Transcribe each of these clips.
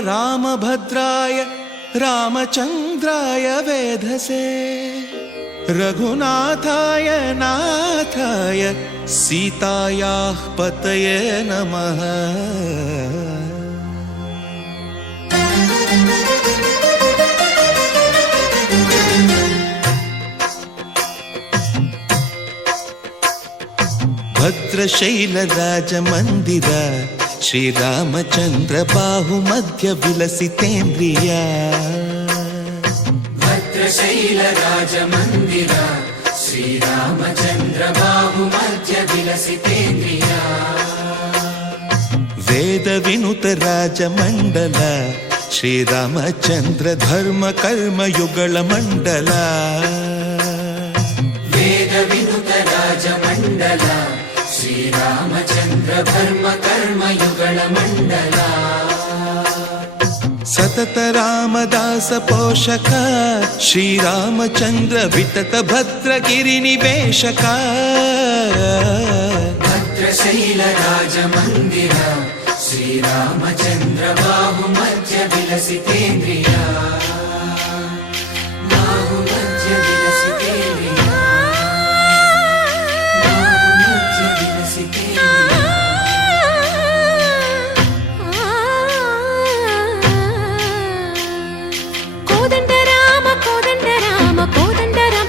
रामभद्राय रामचन्द्राय वेधसे रघुनाथाय नाथाय सीतायाः पतये नमः। भद्रशैलराजमन्दिर श्रीरामचन्द्र बाहुमध्य विलसितेन्द्रिया। भद्रशैलराजमन्दिर श्रीरामचन्द्र बाहुमध्य विलसितेन्द्रिया। वेदविनुत राजमण्डल श्रीरामचन्द्र धर्म कर्म युगल मण्डल। वेदविनुत राजमण्डल श्रीरामचन्द्र धर्म कर्म युगल मण्डल। सतत रामदास पोषक श्रीरामचन्द्र वितत भद्रगिरि निवेशक। भद्रशैलराजमन्दिर श्रीरामचन्द्र बाहुमध्य विलसितेन्द्रिया। बाहुमध्य विलसितेन्द्रिया। बाहुमध्य विलसितेन्द्रिया। कोदंड राम कोदंड राम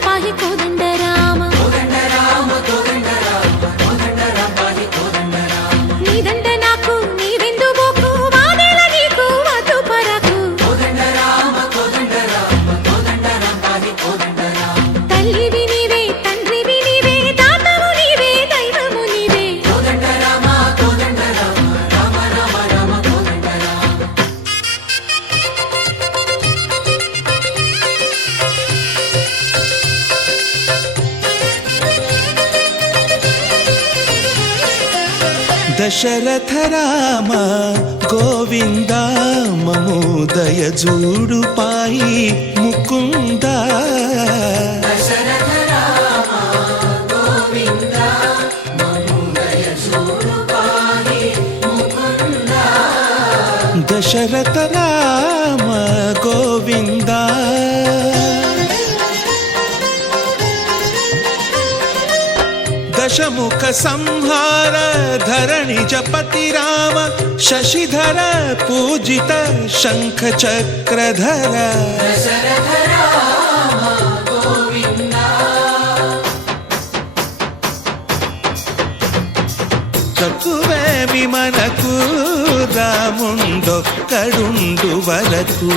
पाहि कोदंड राम। कोदंड राम कोदंड राम कोदंड राम पाहि कोदंड राम। नी దండ నాకు నీ విందు బోకు వాదేల నీకు వద్దు పరకు। కోదండ రామ పాలి కోదండ రామ। తల్లివి నీవే తండ్రివి నీవే దాతవు నీవే దైవము నీవే। కోదండ రామ రామ రామ రామ కోదండ రామ। दशरथ राम गोविंद ममोदय जूडु पाई मुकुंद। दशरथ राम गोविंद ममोदय जूडु पाहि मुकुंद। दशरथ राम गोविंद दशमुख संहार धरणि जपति राम शशिधर पूजित शंख चक्रधर। दशरथ राम गोविंद। తక్కువేమి మనకు రాముండొక్కడుండు వరకు।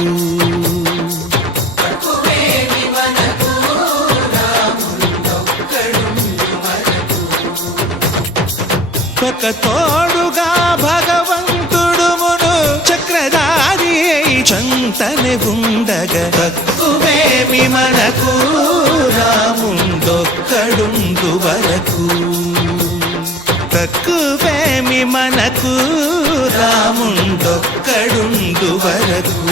ఒక తోడుగా భగవంతుడు మును చక్రధారి చంతని ఉండగా తక్కువేమి మనకు రాముండొక్కడుండు వరకు। తక్కువేమి మనకు రాముండొక్కడుండు వరకు।